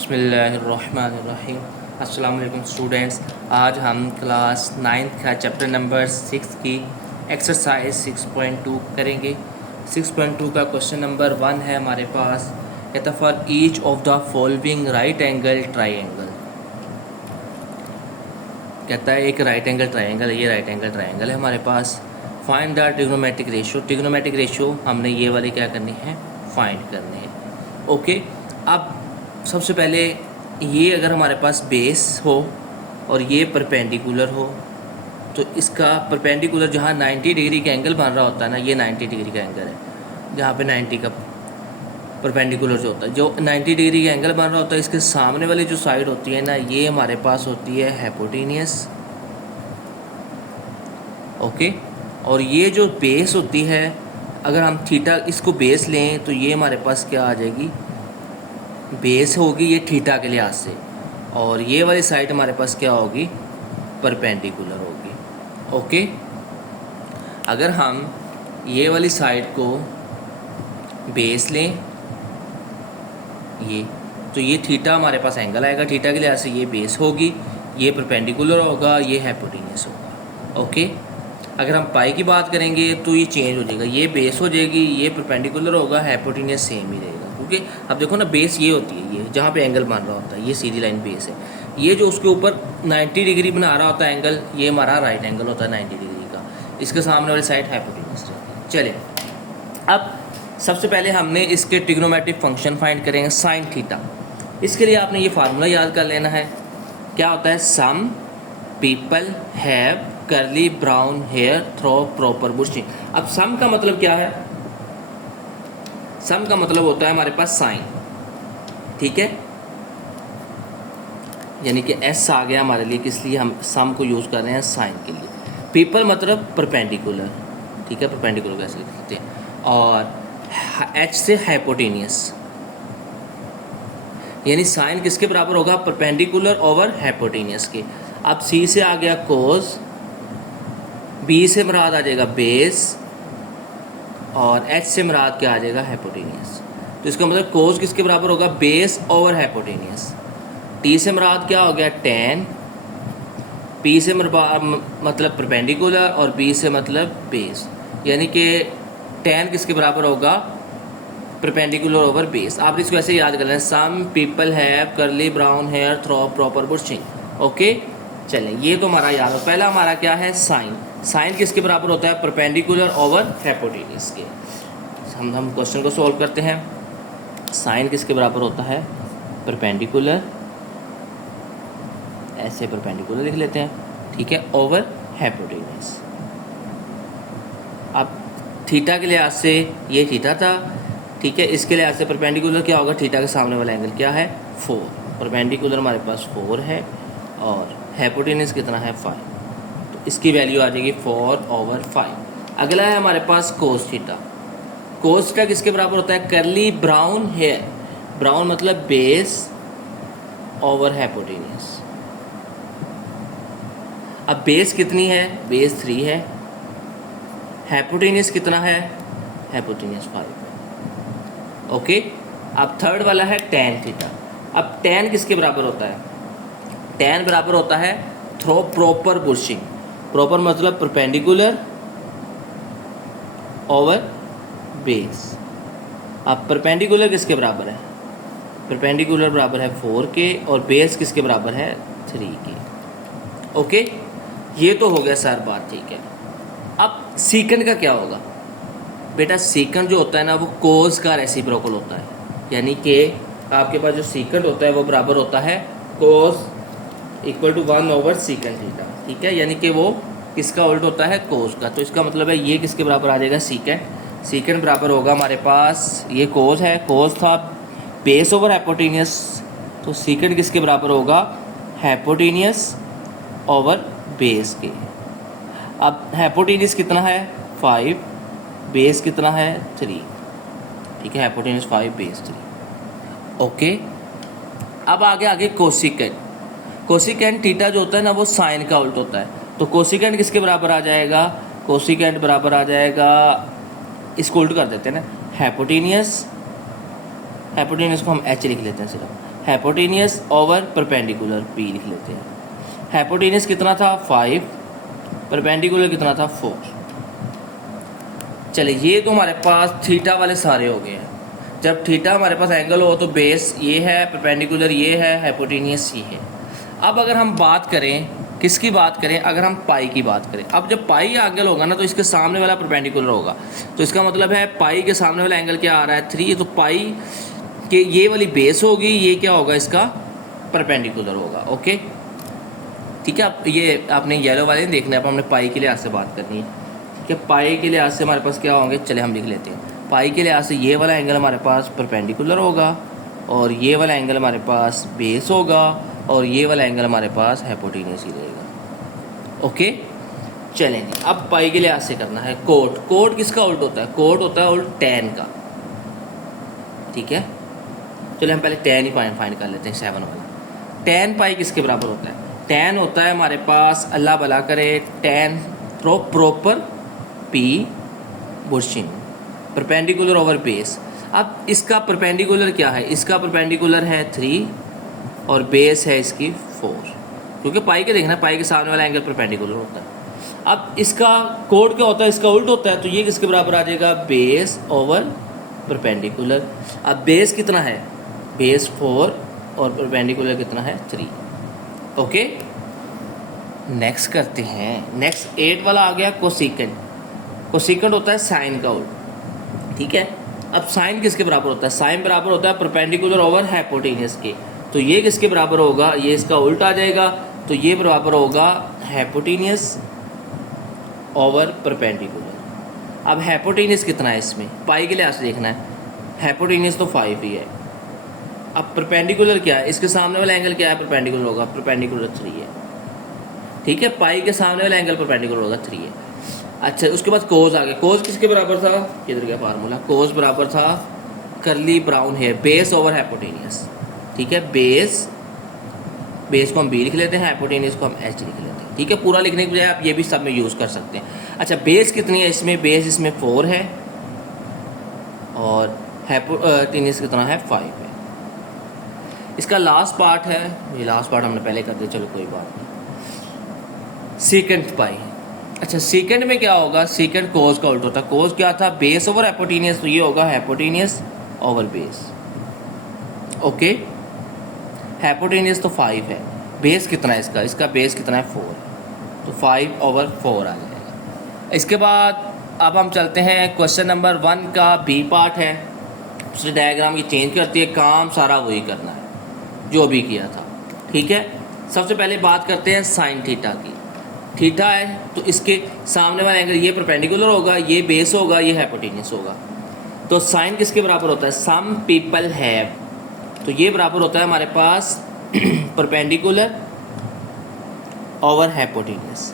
बिस्मिल्लाहिर्रहमानिर्रहीम। अस्सलाम वालेकुम स्टूडेंट्स। आज हम क्लास 9th का चैप्टर नंबर 6 की एक्सरसाइज 6.2 करेंगे। 6.2 का क्वेश्चन नंबर 1 है हमारे पास। कहता for each of the following right angle triangle. कहता है एक राइट एंगल ट्राइंगल, ये राइट एंगल ट्राइंगल है हमारे पास। Find the trigonometric ratio. Trigonometric ratio हमने ये वाली क्या करनी है, फाइंड करनी है। ओके, अब सबसे पहले ये अगर हमारे पास बेस हो और ये परपेंडिकुलर हो तो इसका परपेंडिकुलर जहाँ 90 डिग्री का एंगल बन रहा होता है ना, ये 90 डिग्री का एंगल है जहाँ पे 90 का परपेंडिकुलर जो होता है, जो 90 डिग्री का एंगल बन रहा होता है, इसके सामने वाली जो साइड होती है ना, ये हमारे पास होती है हाइपोटेनियस। ओके, और ये जो बेस होती है, अगर हम थीटा इसको बेस लें तो ये हमारे पास क्या आ जाएगी, बेस होगी ये थीटा के लिहाज से, और ये वाली साइड हमारे पास क्या होगी, परपेंडिकुलर होगी। ओके, अगर हम ये वाली साइड को बेस लें ये, तो ये थीटा हमारे पास एंगल आएगा, थीटा के लिहाज से ये बेस होगी, ये परपेंडिकुलर होगा, ये हाइपोटेनियस होगा। ओके, अगर हम पाई की बात करेंगे तो ये चेंज हो जाएगा, ये बेस हो जाएगी, ये परपेंडिकुलर होगा, हाइपोटेनियस सेम ही रहेगा। क्योंकि अब देखो ना, बेस ये होती है, ये जहाँ पे एंगल बन रहा होता है, ये सीधी लाइन बेस है। ये जो उसके ऊपर 90 डिग्री बना रहा होता है एंगल, ये हमारा राइट एंगल होता है 90 डिग्री का। इसके सामने वाली साइड हाइपोटेनियस रहती है। चलिए, अब सबसे पहले हमने इसके ट्रिग्नोमेट्रिक फंक्शन फाइंड करेंगे, साइन थीटा। इसके लिए आपने ये फार्मूला याद कर लेना है। क्या होता है, some people have curly brown hair through proper brushing. अब सम का मतलब क्या है, सम का मतलब होता है हमारे पास साइन, ठीक है, यानी कि एस आ गया हमारे लिए, किस लिए हम सम को यूज़ कर रहे हैं, साइन के लिए। पीपल मतलब परपेंडिकुलर, ठीक है, परपेंडिकुलर कैसे लिखते हैं, और एच से हाइपोटेनियस, यानी साइन किसके बराबर होगा, परपेंडिकुलर ओवर हाइपोटेनियस के। अब सी से आ गया कोस, बी से मुराद आ जाएगा बेस, और एच से मुराद क्या आ जाएगा, हाइपोटेनियस। तो इसका मतलब कोस किसके बराबर होगा, बेस ओवर हाइपोटेनियस। टी से मुराद क्या हो गया, टेन, पी से मतलब परपेंडिकुलर, और बी से मतलब बेस, यानी कि टेन किसके बराबर होगा, परपेंडिकुलर ओवर बेस। आप इसको ऐसे याद कर लें, some people have curly brown hair through proper brushing. Okay, चलें, ये तो हमारा याद हो। पहला हमारा क्या है, साइन। साइन किसके बराबर होता है, परपेंडिकुलर ओवर हाइपोटेनियस के। हम क्वेश्चन को सॉल्व करते हैं। साइन किसके बराबर होता है, परपेंडिकुलर, ऐसे परपेंडिकुलर लिख लेते हैं, ठीक है, ओवर हाइपोटेनियस। अब थीटा के लिहाज से ये थीटा था, ठीक है, इसके लिहाज से परपेंडिकुलर क्या होगा, थीटा के सामने वाला एंगल क्या है, 4। परपेंडिकुलर हमारे पास 4 है, और हाइपोटेनियस कितना है, 5। तो इसकी वैल्यू आ जाएगी 4/5। अगला है हमारे पास कोस थीटा। कोस थीटा किसके बराबर होता है, कर्ली ब्राउन हेयर, ब्राउन मतलब बेस ओवर हाइपोटेनियस। अब बेस कितनी है, बेस 3 है, हाइपोटेनियस कितना है, हाइपोटेनियस 5। ओके, अब थर्ड वाला है टेन थीटा। अब टेन किसके बराबर होता है, टेन बराबर होता है थ्रो प्रॉपर बुशिंग। प्रॉपर मतलब परपेंडिकुलर ओवर बेस। अब परपेंडिकुलर किसके बराबर है, परपेंडिकुलर बराबर है 4 के, और बेस किसके बराबर है, 3 के। ओके, ये तो हो गया सर बात, ठीक है। अब सीकेंड का क्या होगा बेटा, सीकेंड जो होता है ना, वो कोस का रेसिप्रोकल होता है, यानी कि आपके पास जो सीकेंड होता है वो बराबर होता है कोस इक्वल टू 1/, सीकेंड थीटा, ठीक है, यानी कि वो किसका उल्ट होता है, कोस का। तो इसका मतलब है ये किसके बराबर आ जाएगा, सीकेंड। सीकेंड बराबर होगा हमारे पास, ये कोस है, कोस था बेस ओवर हाइपोटेनियस, तो सीकेंड किसके बराबर होगा, हाइपोटेनियस ओवर बेस के। अब हाइपोटेनियस कितना है, 5, बेस कितना है, 3, ठीक है, हाइपोटेनियस 5, बेस 3। ओके, अब आगे कोसिकेंड। कोसिकेंड थीटा जो होता है ना, वो साइन का उल्ट होता है, तो कोसिकेंड किसके बराबर आ जाएगा, कोसिकेंड बराबर आ जाएगा, इसको उल्ट कर देते हैं ना, हाइपोटेनियस, हाइपोटेनियस को हम एच लिख लेते हैं सिर्फ, हाइपोटेनियस ओवर परपेंडिकुलर पी लिख लेते हैं। हाइपोटेनियस कितना था 5, परपेंडिकुलर कितना था 4। चलिए ये तो हमारे पास थीटा वाले सारे हो गए हैं। जब थीटा हमारे पास एंगल हो तो बेस ये है, परपेंडिकुलर ये है, हाइपोटेनियस ये है। अब अगर हम बात करें किसकी बात करें, अगर हम पाई की बात करें, अब जब पाई एंगल होगा ना तो इसके सामने वाला परपेंडिकुलर होगा, तो इसका मतलब है पाई के सामने वाला एंगल क्या आ रहा है 3, तो पाई के ये वाली बेस होगी, ये क्या होगा इसका परपेंडिकुलर होगा। ओके ठीक है। अब ये आपने येलो वाले नहीं देखना है, अब हमने पाई के लिहाज से बात करनी है। ठीक है, पाई के लिहाज से हमारे पास क्या होंगे, चले हम लिख लेते हैं। पाई के लिहाज से ये वाला एंगल हमारे पास परपेंडिकुलर होगा, और ये वाला एंगल हमारे पास बेस होगा, और ये वाला एंगल हमारे पास हाइपोटेनियस ही रहेगा। ओके चलें, अब पाई के लिहाज से करना है कोट। कोट किसका उल्ट होता है, कोट होता है उल्ट टैन का। ठीक है, चलो हम पहले टैन ही फाइंड कर लेते हैं 7 वाला। टैन पाई किसके बराबर होता है, टैन होता है हमारे पास, अल्लाह भला करे, tan proper P bushing perpendicular over base. अब इसका परपेंडिकुलर क्या है, इसका परपेंडिकुलर है 3 और बेस है इसकी 4, क्योंकि पाई के देखना पाई के सामने वाला एंगल परपेंडिकुलर होता है। अब इसका कोड क्या होता है, इसका उल्ट होता है, तो ये किसके बराबर आ जाएगा, बेस ओवर परपेंडिकुलर। अब बेस कितना है, बेस 4 और परपेंडिकुलर कितना है 3। ओके नेक्स्ट करते हैं। नेक्स्ट 8 वाला आ गया कोसेकेंट। कोसेकेंट होता है साइन का उल्ट। ठीक है, अब साइन किसके बराबर होता है, साइन बराबर होता है परपेंडिकुलर ओवर हाइपोटेनियस के, तो ये किसके बराबर होगा, ये इसका उल्ट आ जाएगा, तो ये बराबर होगा हाइपोटेनियस ओवर परपेंडिकुलर। अब हाइपोटेनियस कितना है इसमें, पाई के लिहाज से देखना है, हाइपोटेनियस तो 5 ही है। अब परपेंडिकुलर क्या है, इसके सामने वाला एंगल क्या है, परपेंडिकुलर होगा, परपेंडिकुलर 3 है। ठीक है, पाई के सामने वाला एंगल परपेंडिकुलर होगा 3 है। अच्छा उसके बाद कोज आ गया। कोज किसके बराबर था, किधर गया फार्मूला, कोज बराबर था curly brown hair, base over hypotenuse. ठीक है, बेस को हम बी लिख लेते हैं, हाइपोटेनियस को हम एच लिख लेते हैं। ठीक है, पूरा लिखने के बजाय आप ये भी सब में यूज़ कर सकते हैं। अच्छा बेस कितनी है इसमें, बेस इसमें 4 है और हाइपोटेनियस कितना है 5 है। इसका लास्ट पार्ट है, ये लास्ट पार्ट हमने पहले कर दिया, चलो कोई बात नहीं। सीकेंट पाई। अच्छा सीकेंट में क्या होगा, सीकेंट कोज का उल्ट होता है। कोज क्या था, बेस ओवर हाइपोटेनियस, तो ये होगा hypotenuse over base. Okay hypotenuse तो 5 है, बेस कितना है इसका, इसका बेस कितना है 4, तो 5 ओवर 4 आ जाएगा। इसके बाद अब हम चलते हैं क्वेश्चन नंबर 1 का बी पार्ट है। उसने डायग्राम की चेंज करती है, काम सारा वही करना है जो भी किया था। ठीक है, सबसे पहले बात करते हैं साइन थीटा की। थीटा है तो इसके सामने वाला एंगल ये परपेंडिकुलर होगा, ये बेस होगा, ये हाइपोटेनियस होगा। तो साइन किसके बराबर होता है, सम पीपल हैव, तो ये बराबर होता है हमारे पास परपेंडिकुलर ओवर हाइपोटेनियस।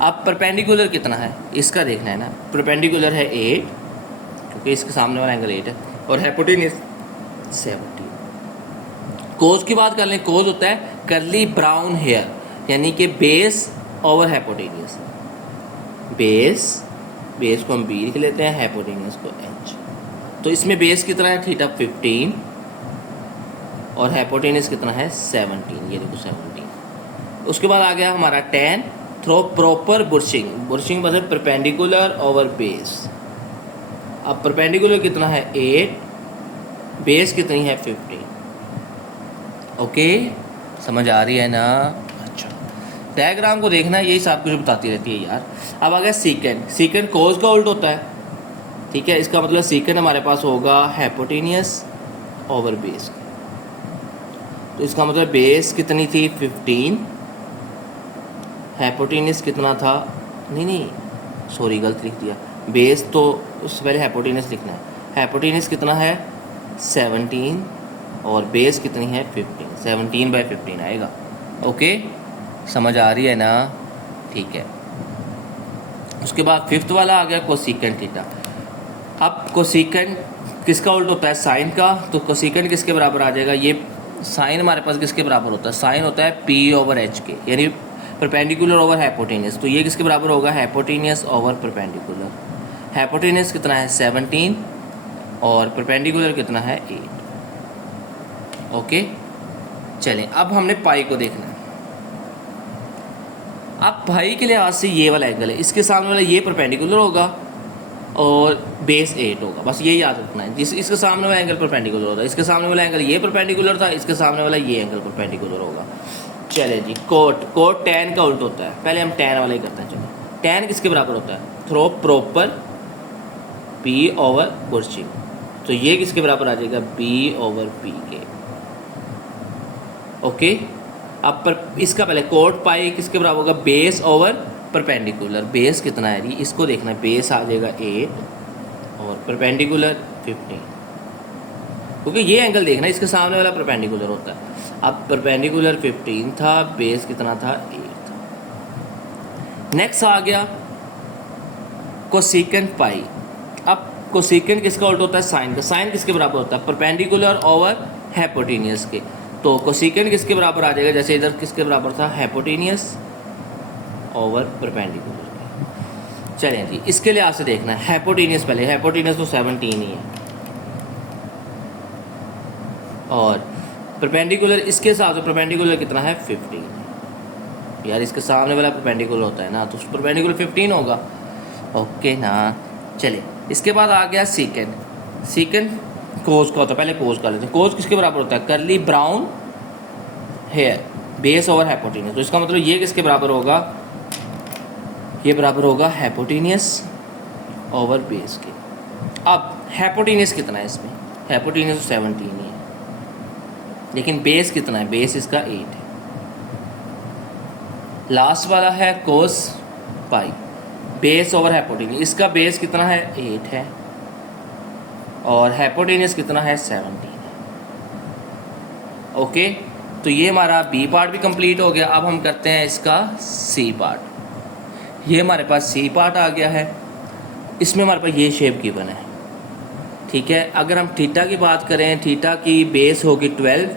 अब परपेंडिकुलर कितना है इसका देखना है ना, परपेंडिकुलर है 8 क्योंकि इसके सामने वाला एंगल 8 है, और हाइपोटेनियस 17। कोज की बात कर लें, कोज होता है करली ब्राउन हेयर, यानी कि बेस ओवर हाइपोटेनियस। बेस को हम बी लिख लेते हैं, हाइपोटेनियस को एच। तो इसमें बेस कितना है थीटा 15 और हाइपोटेनियस कितना है 17, ये देखो 17। उसके बाद आ गया हमारा tan थ्रो प्रॉपर बुशिंग मतलब परपेंडिकुलर ओवर बेस। अब परपेंडिकुलर कितना है 8, बेस कितनी है 15। ओके समझ आ रही है ना। अच्छा डायग्राम को देखना, यही सब कुछ बताती रहती है यार। अब आ गया सीकेंड कोज का उल्ट होता है। ठीक है, इसका मतलब सीकेंड हमारे पास होगा हाइपोटेनियस ओवर बेस। तो इसका मतलब बेस कितनी थी 15, हाइपोटेनियस कितना था, नहीं सॉरी गलत लिख दिया, बेस तो उससे पहले हाइपोटेनियस लिखना है। हाइपोटेनियस कितना है 17 और बेस कितनी है 15, 17/15 आएगा। ओके समझ आ रही है ना, ठीक है। उसके बाद 5th वाला आ गया कोसेकेंट थीटा। अब कोसेकेंट किसका उल्ट होता है, साइन का, तो कोसेकेंट किसके बराबर आ जाएगा, ये साइन हमारे पास किसके बराबर होता है, साइन होता है P ओवर H के, यानी परपेंडिकुलर ओवर हाइपोटेनियस। तो ये किसके बराबर होगा, हाइपोटेनियस ओवर परपेंडिकुलर। हाइपोटेनियस कितना है 17 और परपेंडिकुलर कितना है 8। ओके चलें, अब हमने पाई को देखना है। अब पाई के लिहाज से ये वाला एंगल है, इसके सामने वाला ये परपेंडिकुलर होगा और बेस 8 होगा, बस ये याद रखना है। इसके सामने वाला एंगल परपेंडिकुलर होता है, इसके सामने वाला एंगल ये परपेंडिकुलर था, इसके सामने वाला ये एंगल परपेंडिकुलर होगा। चले जी, कोट टैन का उल्ट होता है, पहले हम टैन वाला ही करते हैं। चलो, टैन किसके बराबर होता है? थ्रो प्रॉपर पी ओवर बुर्शिंग, तो ये किसके बराबर आ जाएगा? बी ओवर पी के। ओके, अब पर इसका पहले कोट पाई किसके बराबर होगा? Base over perpendicular. बेस कितना है जी? इसको देखना है, बेस आ जाएगा 8 और परपेंडिकुलर 15, क्योंकि ये एंगल देखना है, इसके सामने वाला परपेंडिकुलर होता है। अब परपेंडिकुलर 15 था, बेस कितना था? 8 था। नेक्स्ट आ गया कोसेकेंट पाई। अब कोसेकेंट किसका उल्टा होता है? साइन का। साइन किसके बराबर होता है? परपेंडिकुलर ओवर हाइपोटेनियस के। तो कोसेकेंट किसके बराबर आ जाएगा? जैसे इधर किसके बराबर था? Hypotenuse over perpendicular. चलें जी, इसके लिए आपसे देखना है हाइपोटेनियस। पहले हाइपोटेनियस तो 17 ही है और परपेंडिकुलर इसके हिसाब से परपेंडिकुलर कितना है? 15। यार इसके सामने वाला परपेंडिकुलर होता है ना, तो परपेंडिकुलर 15 होगा। ओके ना। चलिए, इसके बाद आ गया सीकेंड। सीकेंड कोस का होता है, पहले कोस कर लेते हैं। कोस किसके बराबर होता है? Curly brown hair base over hypotenuse. तो इसका मतलब ये किसके बराबर होगा? ये बराबर होगा हाइपोटेनियस ओवर बेस के। अब हाइपोटेनियस कितना है इसमें? हाइपोटेनियस 17 ही है, लेकिन बेस कितना है? बेस इसका 8 है। लास्ट वाला है कोस पाई बेस ओवर हाइपोटेनियस। इसका बेस कितना है? 8 है और हाइपोटेनियस कितना है? 17 है। ओके, तो ये हमारा बी पार्ट भी कंप्लीट हो गया। अब हम करते हैं इसका सी पार्ट। ये हमारे पास सी पार्ट आ गया है। इसमें हमारे पास ये शेप गिवन है, ठीक है। अगर हम थीटा की बात करें, थीटा की बेस होगी 12,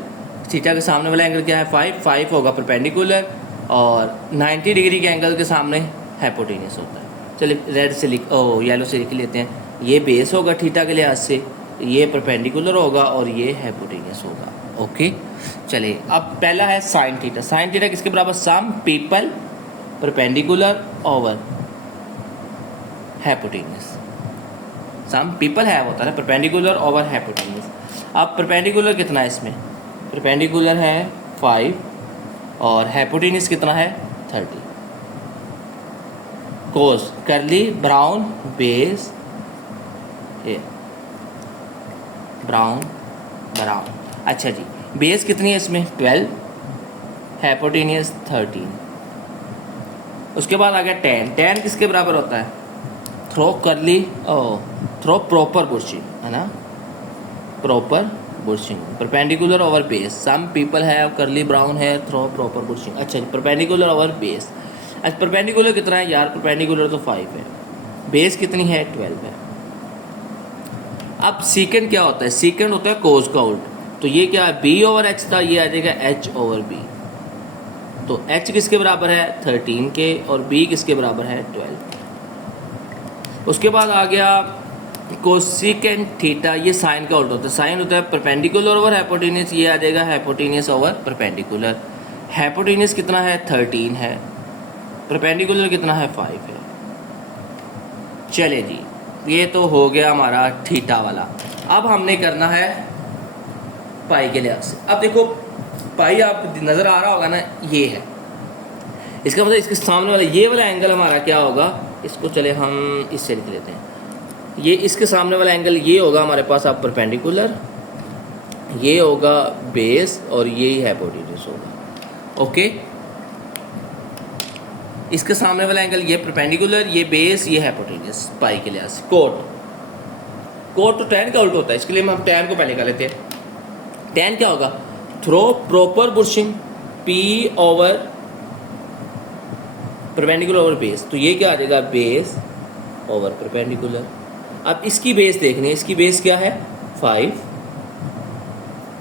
थीटा के सामने वाला एंगल क्या है? 5 होगा परपेंडिकुलर और 90 डिग्री के एंगल के सामने हाइपोटेनियस होता है। चलिए रेड से येलो से लिख लेते हैं। ये बेस होगा थीटा के लिहाज से, ये परपेंडिकुलर होगा और ये हाइपोटेनियस होगा। ओके, चलिए अब पहला है साइन थीटा। साइन थीटा किसके बराबर? Some people perpendicular over hypotenuse. Some people है होता है परपेंडिकुलर ओवर हाइपोटेनियस। अब परपेंडिकुलर कितना है इसमें? परपेंडिकुलर है 5 और हाइपोटेनियस कितना है? 30। कोस कर्ली ब्राउन बेस ब्राउन। अच्छा जी, बेस कितनी है इसमें? 12, हाइपोटेनियस 13। उसके बाद आ गया टैन। टैन किसके बराबर होता है? थ्रो प्रॉपर बुर्शिंग, है ना, proper brushing perpendicular over base. Some people have curly brown hair through proper brushing. अच्छा, परपेंडिकुलर ओवर बेस। अच्छा, परपेंडिकुलर कितना है यार? परपेंडिकुलर तो 5 है, बेस कितनी है? 12 है। अब सीकेंड क्या होता है? सीकेंड होता है कोस का उल्ट। तो ये क्या है? बी ओवर एच था, ये आ जाएगा एच ओवर बी। तो एच किसके बराबर है? 13 के और बी किसके बराबर है? 12। उसके बाद आ गया कोसेकेंट थीटा। ये साइन का उल्टा होता है। साइन होता है परपेंडिकुलर ओवर हाइपोटेनियस, ये आ जाएगा हाइपोटेनियस ओवर परपेंडिकुलर। हाइपोटेनियस कितना है? 13 है, परपेंडिकुलर कितना है? 5 है। चले जी, ये तो हो गया हमारा थीटा वाला। अब हमने करना है पाई के लिहाज से। अब देखो पाई आप नज़र आ रहा होगा ना, ये है। इसका मतलब इसके सामने वाला ये वाला एंगल हमारा क्या होगा? इसको चले हम इससे लिख लेते हैं। ये इसके सामने वाला एंगल ये होगा हमारे पास आप परपेंडिकुलर, ये होगा बेस और ये ही हाइपोटेन्यूज होगा। ओके, इसके सामने वाला एंगल ये परपेंडिकुलर, ये बेस, ये हाइपोटेन्यूज पाई के लिहाज से। कोट तो टैन का उल्टा होता है, इसके लिए हम टैन को पहले कर लेते हैं। टैन क्या होगा? Through proper brushing P over perpendicular over base. तो ये क्या आ जाएगा? Base over perpendicular. अब इसकी बेस देखनी है, इसकी बेस क्या है? 5,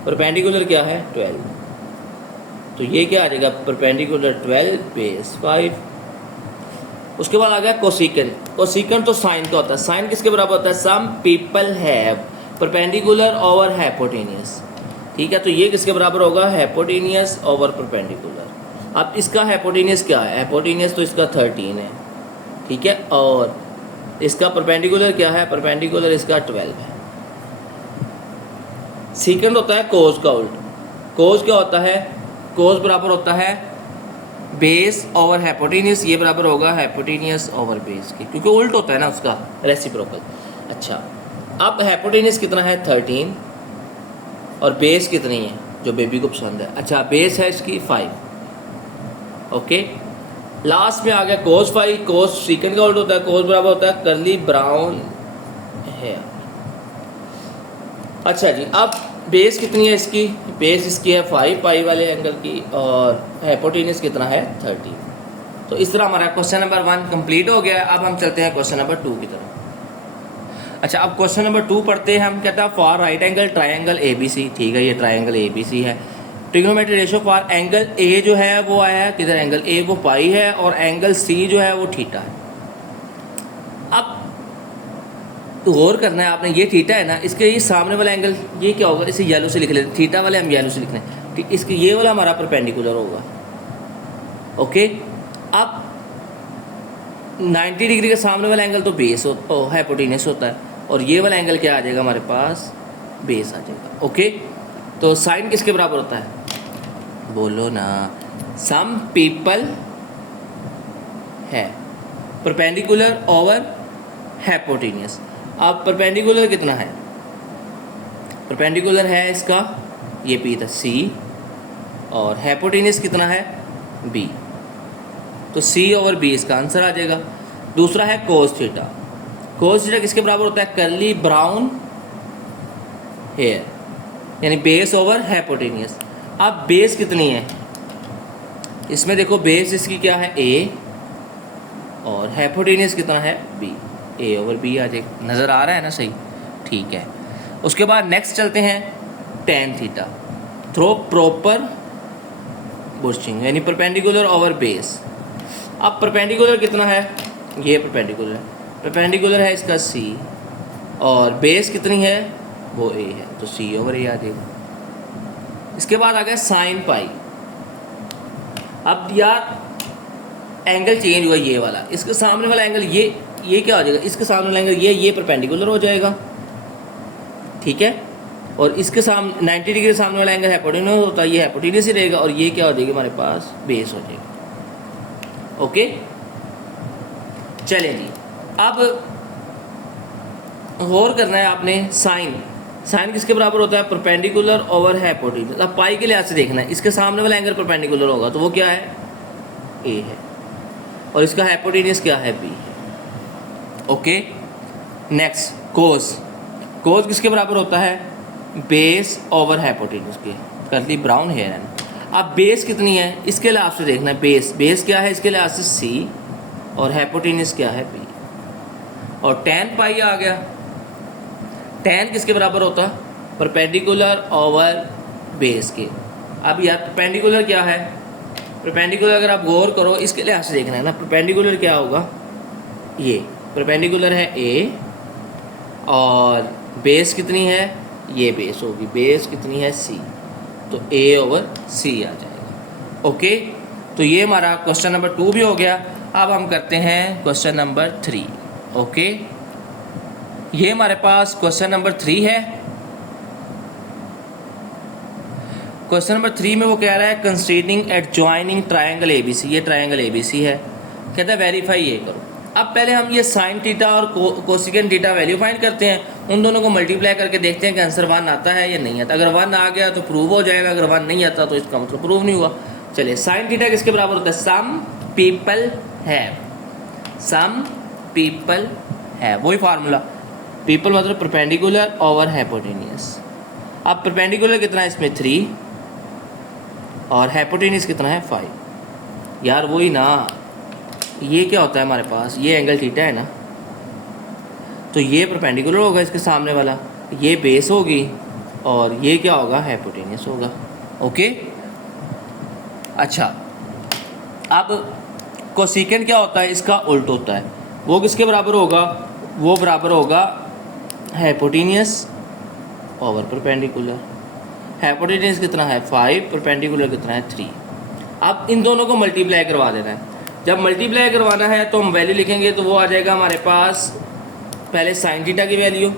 परपेंडिकुलर क्या है? 12। तो ये क्या आ जाएगा? Perpendicular 12 base 5। उसके बाद आ गया कोसेकेंट। कोसेकेंट तो साइन का होता है। साइन किसके बराबर होता है? Some people have perpendicular over hypotenuse. ठीक है, तो ये किसके बराबर होगा, हाइपोटेनियस ओवर परपेंडिकुलर। अब इसका हाइपोटेनियस क्या है, हाइपोटेनियस तो इसका 13 है, ठीक है, और इसका परपेंडिकुलर क्या है, परपेंडिकुलर इसका 12 है। सेकंड होता है कोस का उल्ट। कोस क्या होता है, कोस बराबर होता है बेस ओवर हाइपोटेनियस, ये बराबर होगा हाइपोटेनियस ओवर बेस के, क्योंकि उल्ट होता है ना उसका, रेसिप्रोकल। अच्छा, अब हाइपोटेनियस कितना है 13 और बेस कितनी है जो बेबी को पसंद है, अच्छा बेस है इसकी 5। ओके, लास्ट में आ गया कोस 5। कोस सेकंड का उल्ट होता है, कोस बराबर होता है कर्ली ब्राउन हेयर। अच्छा जी, अब बेस कितनी है इसकी, बेस इसकी है 5 पाई वाले एंगल की, और हाइपोटेनियस कितना है 30। तो इस तरह हमारा क्वेश्चन नंबर 1 कंप्लीट हो गया। अब हम चलते हैं क्वेश्चन नंबर 2 की तरफ। अच्छा, अब क्वेश्चन नंबर 2 पढ़ते हैं हम। कहता है for right angle triangle ABC, ठीक है, ये ट्राइंगल ABC है। Trigonometry ratio for angle A जो है वो आया है किधर, एंगल A वो पाई है, और एंगल C जो है वो थीटा है। अब गौर करना है आपने, ये थीटा है ना, इसके ये सामने वाला एंगल ये क्या होगा, इसे येलो से लिख लेते हैं, थीटा वाले हम येलो से लिख रहे हैं, इसके ये वाला हमारा परपेंडिकुलर होगा। ओके, अब 90 डिग्री के सामने वाला एंगल तो बेस हाइपोटेनियस होता है, और ये वाला एंगल क्या आ जाएगा हमारे पास, बेस आ जाएगा। ओके, तो साइन किसके बराबर होता है, बोलो ना, सम पीपल है परपेंडिकुलर ओवर हाइपोटेनियस। अब परपेंडिकुलर कितना है, परपेंडिकुलर है इसका ये P था C, और हाइपोटेनियस कितना है B, तो C ओवर B इसका आंसर आ जाएगा। दूसरा है कोस थीटा। कोस थीटा किसके बराबर होता है, कर्ली ब्राउन हेयर, यानी बेस ओवर हाइपोटेनियस। अब बेस कितनी है इसमें, देखो बेस इसकी क्या है A, और हाइपोटेनियस कितना है B, A ओवर B आ जाएगा। नज़र आ रहा है ना, सही, ठीक है। उसके बाद नेक्स्ट चलते हैं tan theta through proper brushing, यानी परपेंडिकुलर ओवर बेस। अब परपेंडिकुलर कितना है, ये परपेंडिकुलर है, परपेंडिकुलर है इसका C, और बेस कितनी है वो A है, तो C ओवर A आ जाएगा। इसके बाद आ गया साइन पाई। अब यार एंगल चेंज हुआ, ये वाला इसके सामने वाला एंगल ये क्या हो जाएगा, इसके सामने वाला एंगल ये परपेंडिकुलर हो जाएगा, ठीक है, और इसके सामने 90 डिग्री सामने वाला एंगल हाइपोटेनियस होता है, ये हाइपोटेनियस ही रहेगा, और ये क्या हो जाएगा हमारे पास, बेस हो जाएगा। ओके, चलें जी, अब गौर करना है आपने, साइन किसके बराबर होता है, परपेंडिकुलर ओवर हाइपोटेनियस। अब पाई के लिहाज से देखना है, इसके सामने वाला एंगल परपेंडिकुलर होगा तो वो क्या है, A है, और इसका हाइपोटेनियस क्या है, B। ओके, नेक्स्ट कोस किसके बराबर होता है, बेस ओवर हाइपोटेनियस के, कर्ली ब्राउन हेयर है। अब बेस कितनी है इसके लिहाज से देखना है, बेस क्या है इसके लिहाज से C, और हाइपोटेनियस क्या है B, और tan पाई आ गया। tan किसके बराबर होता है, परपेंडिकुलर ओवर बेस के। अब यार परपेंडिकुलर क्या है, परपेंडिकुलर अगर आप गौर करो इसके लिहाज से देखना है ना, परपेंडिकुलर क्या होगा, ये परपेंडिकुलर है A, और बेस कितनी है, ये बेस होगी, बेस कितनी है C, तो A ओवर C आ जाएगा। ओके, तो ये हमारा क्वेश्चन नंबर 2 भी हो गया। अब हम करते हैं क्वेश्चन नंबर 3। ओके, ये हमारे पास क्वेश्चन नंबर 3 है। क्वेश्चन नंबर 3 में वो कह रहा है कंसीडरिंग एडजॉइनिंग ट्राइंगल ABC, ये ट्राइंगल ABC है, कहता है वेरीफाई ये करो। अब पहले हम ये साइन थीटा और कोसिकेंट थीटा वैल्यू फाइंड करते हैं, उन दोनों को मल्टीप्लाई करके देखते हैं कि आंसर 1 आता है या नहीं आता। अगर 1 आ गया तो प्रूव हो जाएगा, अगर 1 नहीं आता तो इसका मतलब प्रूव नहीं हुआ। चलिए, साइन थीटा किसके बराबर होता है, some people have, some people have, वही फार्मूला, पीपल मतलब परपेंडिकुलर ओवर हाइपोटेनियस। अब परपेंडिकुलर कितना है इसमें 3, और हाइपोटेनियस कितना है 5। यार वही ना, ये क्या होता है हमारे पास, ये एंगल थीटा है ना, तो ये परपेंडिकुलर होगा इसके सामने वाला, ये बेस होगी, और ये क्या होगा, हाइपोटेनियस होगा। ओके, अच्छा, अब कोसिकेंट क्या होता है, इसका उल्ट होता है, वो किसके बराबर होगा, वो बराबर होगा हाइपोटेनियस ओवर परपेंडिकुलर। हाइपोटेन्यूज कितना है 5, परपेंडिकुलर कितना है 3। अब इन दोनों को मल्टीप्लाई करवा देना है। जब मल्टीप्लाई करवाना है तो हम वैल्यू लिखेंगे तो वो आ जाएगा हमारे पास पहले साइन थीटा की वैल्यू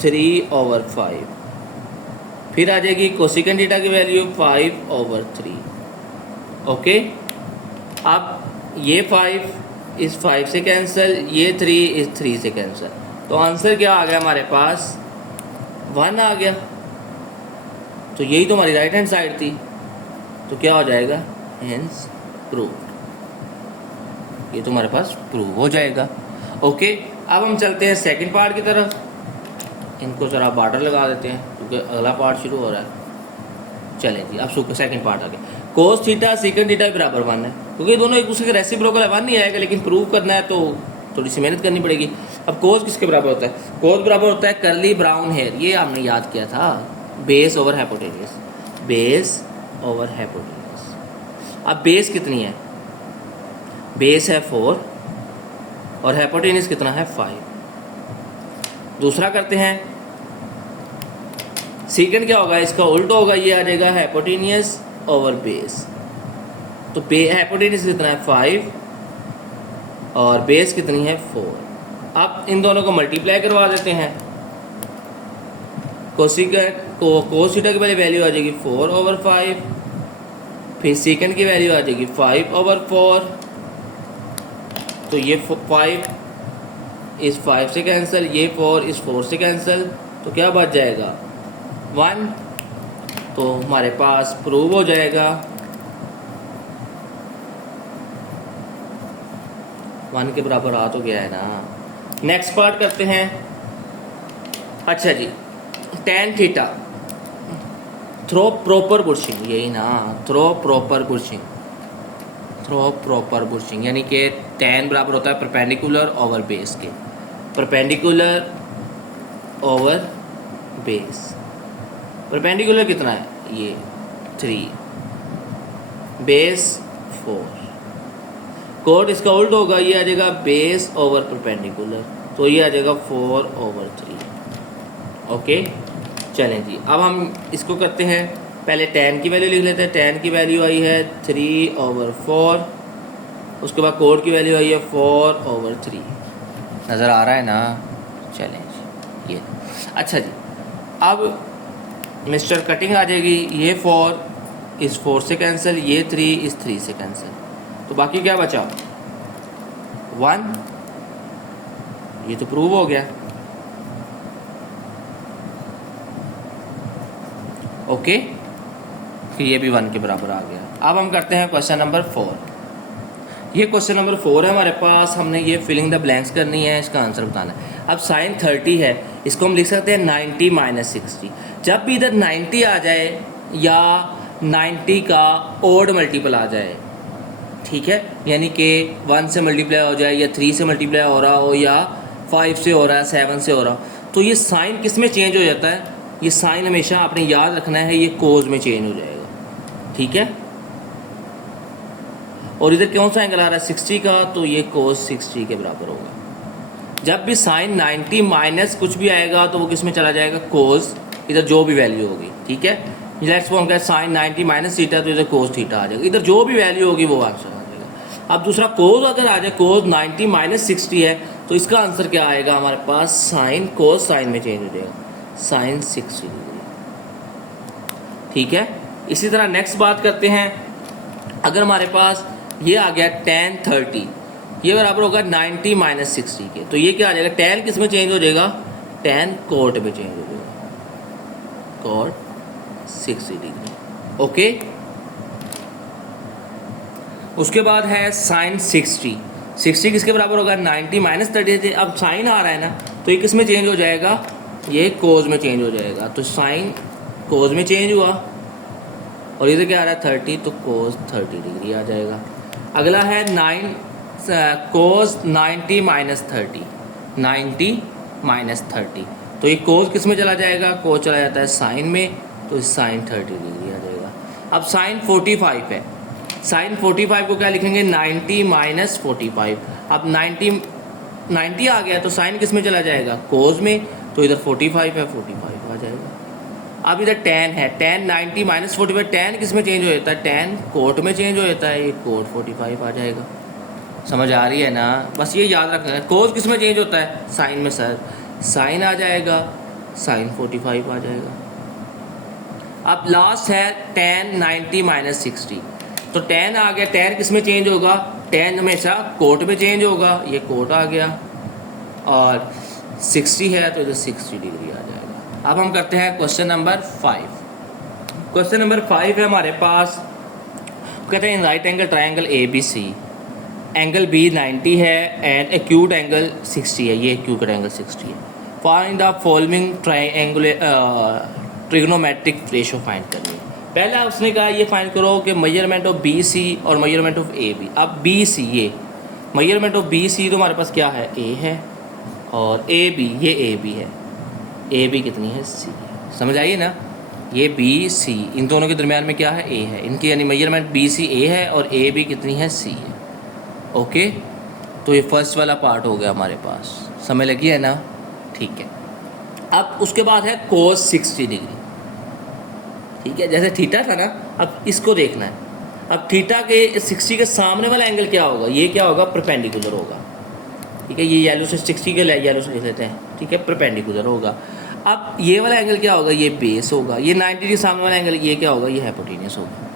3/5, फिर आ जाएगी कोसेकेंट थीटा की वैल्यू 5/3। ओके, अब ये 5 इस 5 से कैंसिल, ये 3 इस 3 से कैंसिल, तो आंसर क्या आ गया हमारे पास 1 आ गया। तो यही तो हमारी राइट हैंड साइड थी, तो क्या हो जाएगा हेंस प्रूव। ये तो हमारे पास प्रूव हो जाएगा। ओके, अब हम चलते हैं सेकंड पार्ट की तरफ। इनको ज़रा बॉर्डर लगा देते हैं क्योंकि अगला पार्ट शुरू हो रहा है। चलें जी, अब सेकंड पार्ट आ गया। कोस थीटा सेकंड थीटा बराबर 1 है, क्योंकि दोनों एक दूसरे के रेसिप्रोकल है, 1 नहीं आएगा, लेकिन प्रूव करना है तो थोड़ी सी मेहनत करनी पड़ेगी। अब कोस किसके बराबर होता है? कोस बराबर होता है कर्ली ब्राउन हेयर, ये हमने याद किया था, base over hypotenuse, base over hypotenuse. अब बेस कितनी है? बेस है 4 और हाइपोटेन्यूज कितना है 5। दूसरा करते हैं, सेकंड क्या होगा? इसका उल्टा होगा, ये आ जाएगा हाइपोटेन्यूज ओवर बेस। तो हाइपोटेन्यूज कितना है 5 और बेस कितनी है 4। अब इन दोनों को मल्टीप्लाई करवा देते हैं। कोस थीटा की वैल्यू आ जाएगी 4/5, फिर सेकंड की वैल्यू आ जाएगी 5/4। तो ये 5 इस 5 से कैंसिल, ये 4 इस 4 से कैंसिल, तो क्या बच जाएगा 1। तो हमारे पास प्रूव हो जाएगा 1 के बराबर आ तो गया है ना। नेक्स्ट पार्ट करते हैं। अच्छा जी, tan थीटा थ्रो प्रॉपर बुर्शिंग, यही ना, थ्रो प्रॉपर बुर्शिंग, थ्रो प्रॉपर बुर्शिंग, यानी कि tan बराबर होता है परपेंडिकुलर ओवर बेस के, परपेंडिकुलर ओवर बेस। परपेंडिकुलर कितना है? ये 3, बेस 4। कोड इसका उल्ट होगा, ये आ जाएगा बेस ओवर परपेंडिकुलर, तो ये आ जाएगा 4/3। ओके, चलें जी, अब हम इसको करते हैं। पहले tan की वैल्यू लिख लेते हैं। tan की वैल्यू आई है 3/4, उसके बाद कोड की वैल्यू आई है 4/3। नज़र आ रहा है ना? चलें जी, ये अच्छा जी। अब मिस्टर कटिंग आ जाएगी, ये 4 इस 4 से कैंसिल, ये 3 इस 3 से कैंसिल, तो बाकी क्या बचा 1। ये तो प्रूव हो गया। ओके, फिर ये भी 1 के बराबर आ गया। अब हम करते हैं क्वेश्चन नंबर 4। ये क्वेश्चन नंबर 4 है हमारे पास। हमने ये फिलिंग द ब्लैंक्स करनी है, इसका आंसर बताना है। अब साइन 30 है, इसको हम लिख सकते हैं 90 - 60। जब भी इधर 90 आ जाए या 90 का ओड मल्टीपल आ जाए, ठीक है, यानी कि 1 से मल्टीप्लाई हो जाए या 3 से मल्टीप्लाई हो रहा हो या 5 से हो रहा है, 7 से हो रहा हो, तो ये साइन किस में चेंज हो जाता है? ये साइन हमेशा आपने याद रखना है, ये कोज में चेंज हो जाएगा, ठीक है। और इधर कौन सा एंगल आ रहा है 60 का, तो ये कोस 60 के बराबर होगा। जब भी साइन 90 माइनस कुछ भी आएगा तो वो किस में चला जाएगा? कोस, इधर जो भी वैल्यू होगी, ठीक है। लेट्स सपोज है साइन 90 माइनस थीटा, तो इधर कोस थीटा आ जाएगा, इधर जो भी वैल्यू होगी वो आंसर आ जाएगा। अब दूसरा कोस अगर आ जाए, कोस 90 - 60 है, तो इसका आंसर क्या आएगा हमारे पास? साइन कोस साइन में चेंज हो जाएगा, साइन 60 डिग्री, ठीक है। इसी तरह नेक्स्ट बात करते हैं। अगर हमारे पास ये आ गया tan 30, ये बराबर होगा 90 - 60 के, तो ये क्या आ जाएगा? tan किस में चेंज हो जाएगा? tan कोट में चेंज हो जाएगा, कोट 60 डिग्री। ओके, उसके बाद है साइन 60। 60 किसके बराबर होगा? 90 - 30। अब साइन आ रहा है ना, तो ये किस में चेंज हो जाएगा? ये कोज में चेंज हो जाएगा, तो साइन कोज में चेंज हुआ, और इधर क्या आ रहा है 30, तो कोस 30 डिग्री आ जाएगा। अगला है कोस 90 - 30, 90 - 30, तो ये कोस किस में चला जाएगा? कोस चला जाता है साइन में, तो साइन 30 डिग्री आ जाएगा। अब साइन 45 है, साइन 45 को क्या लिखेंगे? 90 - 45। अब 90 आ गया, तो साइन किस में चला जाएगा? कोस में, तो इधर 45 है, 45 आ जाएगा। अब इधर tan है, tan 90 माइनस 45, tan किस में चेंज हो जाता है, tan कोट में चेंज हो जाता है, ये कोट 45 आ जाएगा। समझ आ रही है ना, बस ये याद रखना है। कोस किस में चेंज होता है, साइन में सर, साइन आ जाएगा, साइन 45 आ जाएगा। अब लास्ट है tan 90 माइनस 60, तो tan आ गया, tan किस में चेंज होगा, tan हमेशा कोट में चेंज होगा, ये कोट आ गया, और 60 है तो इधर 60 डिग्री आ जाएगा। अब हम करते हैं क्वेश्चन नंबर 5। क्वेश्चन नंबर 5 है हमारे पास, कहते हैं in right angle triangle ABC angle B 90 है एंड एक्यूट एंगल 60 है, ये एक्यूट एंगल 60 है। Find the following triangular trigonometric ratio find करनी है। पहले उसने कहा ये फाइंड करो कि मेजरमेंट ऑफ BC और मेजरमेंट ऑफ AB। अब BC, ये मेजरमेंट ऑफ BC तो हमारे पास क्या है, A है, और AB, ये AB है, AB कितनी है, C। समझ आइए ना, ये BC, इन दोनों के दरमियान में क्या है, A है, इनकी यानी मेजरमेंट BC A है और AB कितनी है, C है। ओके, तो ये फर्स्ट वाला पार्ट हो गया हमारे पास, समझ लगी है ना, ठीक है। अब उसके बाद है cos 60 डिग्री, ठीक है, जैसे थीटा था ना, अब इसको देखना है। अब थीटा के 60 के सामने वाला एंगल क्या होगा, ये क्या होगा, परपेंडिकुलर होगा, ठीक है, ये येलो से 60 के येलो से लिख लेते हैं, ठीक है, परपेंडिकुलर होगा। अब ये वाला एंगल क्या होगा, ये बेस होगा, ये 90 डिग्री सामने वाला एंगल ये क्या होगा, ये हाइपोटेन्यूस होगा।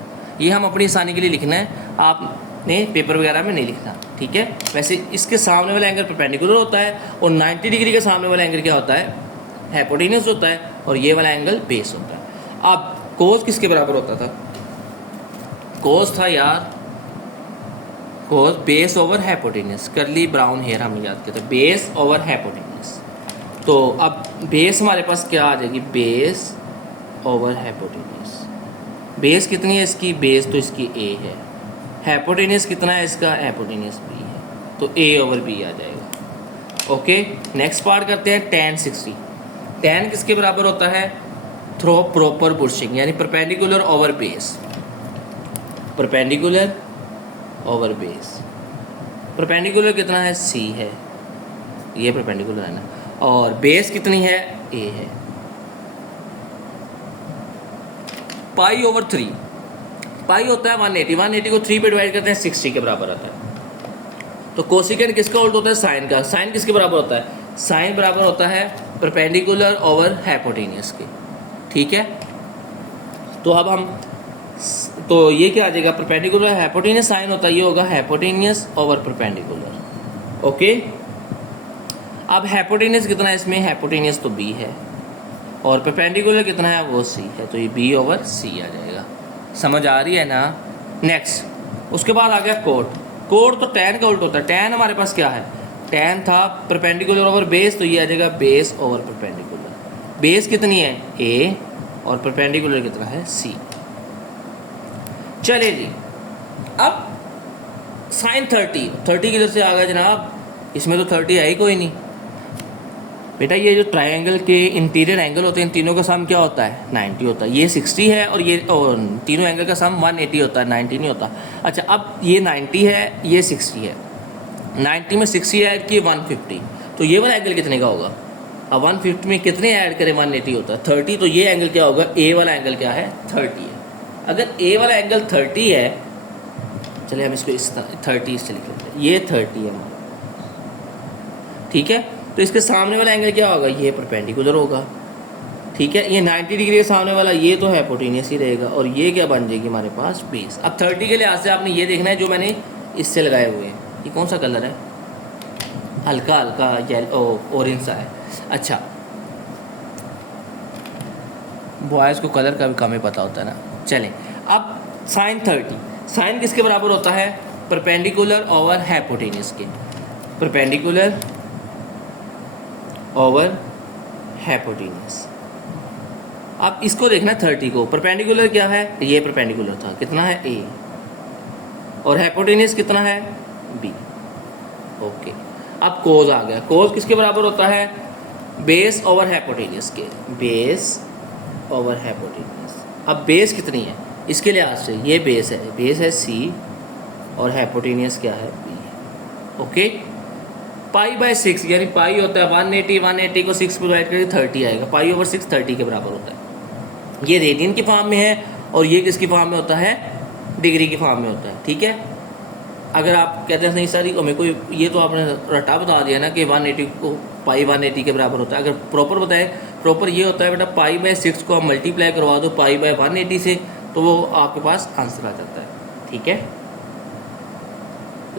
ये हम अपनी आसानी के लिए लिखना है, आपने पेपर वगैरह में नहीं लिखना, ठीक है। वैसे इसके सामने वाला एंगल परपेंडिकुलर होता है और 90 डिग्री के सामने वाला एंगल क्या होता है, हाइपोटेन्यूस होता है, और ये वाला एंगल बेस होता है। अब कोस किसके बराबर होता था, कोस था यार, कोस बेस ओवर हाइपोटेन्यूस, करली ब्राउन हेयर हम याद करते हैं, बेस ओवर हाइपोटेन्यूस। तो अब बेस हमारे पास क्या आ जाएगी, बेस ओवर हाइपोटेन्यूस। बेस कितनी है इसकी, बेस तो इसकी A है, हाइपोटेन्यूस कितना है इसका, हाइपोटेन्यूस B है, तो A ओवर B आ जाएगा। ओके, नेक्स्ट पार्ट करते हैं tan 60। tan किसके बराबर होता है, थ्रो प्रॉपर बुशिंग, यानी perpendicular over base, perpendicular over base. Perpendicular कितना है, C है, ये परपेंडिकुलर है ना, और बेस कितनी है, A है। पाई ओवर 3, पाई होता है 180, 180 को 3 पे डिवाइड करते हैं 60 के बराबर आता है। तो कोसिकेंट किसका उल्ट होता है, साइन का। साइन किसके बराबर होता है, साइन बराबर होता है परपेंडिकुलर ओवर हाइपोटेन्यूस के, ठीक है। तो अब हम, तो ये क्या आ जाएगा, परपेंडिकुलर हाइपोटेन्यूस साइन होता है, ये होगा हाइपोटेन्यूस ओवर परपेंडिकुलर। ओके, अब हाइपोटेन्यूस कितना है इसमें, हाइपोटेन्यूस तो B है, और परपेंडिकुलर कितना है, वो C है, तो ये B ओवर C आ जाएगा। समझ आ रही है ना। नेक्स्ट, उसके बाद आ गया कोट। कोट तो tan का उल्ट होता है। tan हमारे पास क्या है, tan था परपेंडिकुलर ओवर बेस, तो ये आ जाएगा बेस ओवर परपेंडिकुलर। बेस कितनी है, A, और परपेंडिकुलर कितना है, C। चलिए जी, अब साइन 30 किधर से आ गया जनाब, इसमें तो 30 है ही कोई नहीं बेटा। ये जो ट्रायंगल के इंटीरियर एंगल होते हैं, इन तीनों का सम क्या होता है, 90 होता है। ये 60 है और ये तीनों एंगल का सम 180 होता है, 90 नहीं होता। अच्छा, अब ये 90 है, ये 60 है, 90 में 60 ऐड किए 150, तो ये वाला एंगल कितने का होगा। अब 150 में कितने ऐड करें, 180 होता है, 30, तो ये एंगल क्या होगा, A वाला एंगल क्या है, 30 है। अगर A वाला एंगल 30 है, चलिए हम इसको इस 30 से लिख लेते हैं, ये 30 है हमारा, ठीक है। तो इसके सामने वाला एंगल क्या होगा, ये परपेंडिकुलर होगा, ठीक है। ये 90 डिग्री के सामने वाला ये तो हाइपोटेन्यूस ही रहेगा, और ये क्या बन जाएगी हमारे पास, बेस। अब 30 के लिहाज से आपने ये देखना है जो मैंने इससे लगाए हुए हैं, ये कौन सा कलर है, हल्का हल्का येलो ऑरेंज सा है। अच्छा, बॉयज़ को कलर का भी कम ही पता होता है ना। चलें, अब साइन 30, साइन किसके बराबर होता है, परपेंडिकुलर ओवर हाइपोटेन्यूस के, परपेंडिकुलर ओवर हाइपोटेन्यूस। अब इसको देखना 30 को, परपेंडिकुलर क्या है, ये परपेंडिकुलर था, कितना है A, और हाइपोटेन्यूस कितना है B। ओके, अब कोस आ गया। कोस किसके बराबर होता है, बेस ओवर हाइपोटेन्यूस के, बेस ओवर हाइपोटेन्यूस। अब बेस कितनी है, इसके लिहाज से ये बेस है C, और हाइपोटेन्यूस क्या है B। ओके, π/6, यानी पाई होता है 180, 180 को 6 पर डिवाइड करके 30 आएगा, पाई ओवर 6 30 के बराबर होता है। ये रेडियन की फॉर्म में है और ये किसकी फॉर्म में होता है, डिग्री की फॉर्म में होता है, ठीक है। अगर आप कहते हैं नहीं सर मेरे को ये तो आपने रट्टा बता दिया ना कि 180 को पाई 180 के बराबर होता है, अगर प्रॉपर बताएं, प्रॉपर ये होता है बेटा पाई बाय 6 को आप मल्टीप्लाई करवा दो पाई बाय 180 से, तो वो आपके पास आंसर आ जाता है, ठीक है।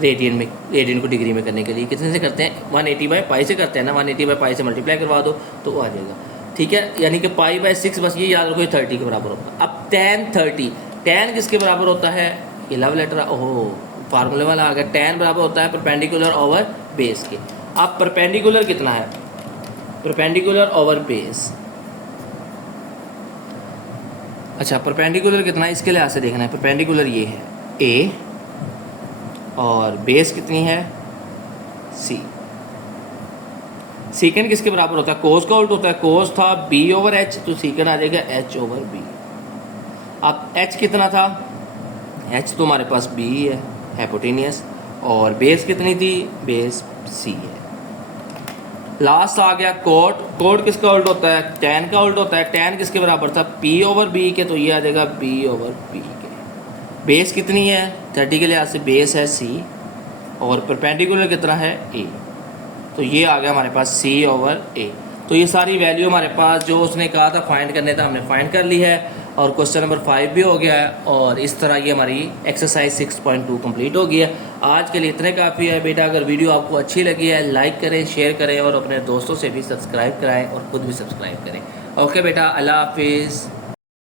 रेडियन को डिग्री में करने के लिए कितने से करते हैं, 180 बाय पाई से करते हैं ना, 180 बाय पाई से मल्टीप्लाई करवा दो तो वो आ जाएगा, ठीक है। यानी कि पाई बाय 6 बस ये याद रखो 30 के बराबर होता है। अब tan 30, tan किसके बराबर होता है, ये लव लेटर, ओहो फार्मूले वाला आ गया। tan बराबर होता है परपेंडिकुलर ओवर बेस के। अब परपेंडिकुलर कितना है, परपेंडिकुलर ओवर बेस, अच्छा परपेंडिकुलर कितना है इसके लिहाज से देखना है। परपेंडिकुलर ये है a और बेस कितनी है c। सीकेंड किसके बराबर होता है, कोस का उल्ट होता है, कोस था b ओवर h तो सीकेंड आ जाएगा h ओवर b। अब h कितना था, h तो हमारे पास b है हाइपोटेनियस, और बेस कितनी थी, बेस c है। लास्ट आ गया कोट, कोट किसका उल्ट होता है, tan का उल्ट होता है। tan किसके बराबर था, p ओवर b के, तो ये आ जाएगा b ओवर p के। बेस कितनी है 30 के लिहाज से बेस है c और परपेंडिकुलर कितना है a, तो ये आ गया हमारे पास c ओवर a। तो ये सारी वैल्यू हमारे पास जो उसने कहा था फाइंड करने था हमने फाइंड कर ली है और क्वेश्चन नंबर 5 भी हो गया है और इस तरह ये हमारी एक्सरसाइज 6.2 कंप्लीट हो गई है। आज के लिए इतने काफ़ी है बेटा। अगर वीडियो आपको अच्छी लगी है लाइक करें, शेयर करें और अपने दोस्तों से भी सब्सक्राइब कराएं और खुद भी सब्सक्राइब करें। ओके बेटा, अल्लाह हाफिज़।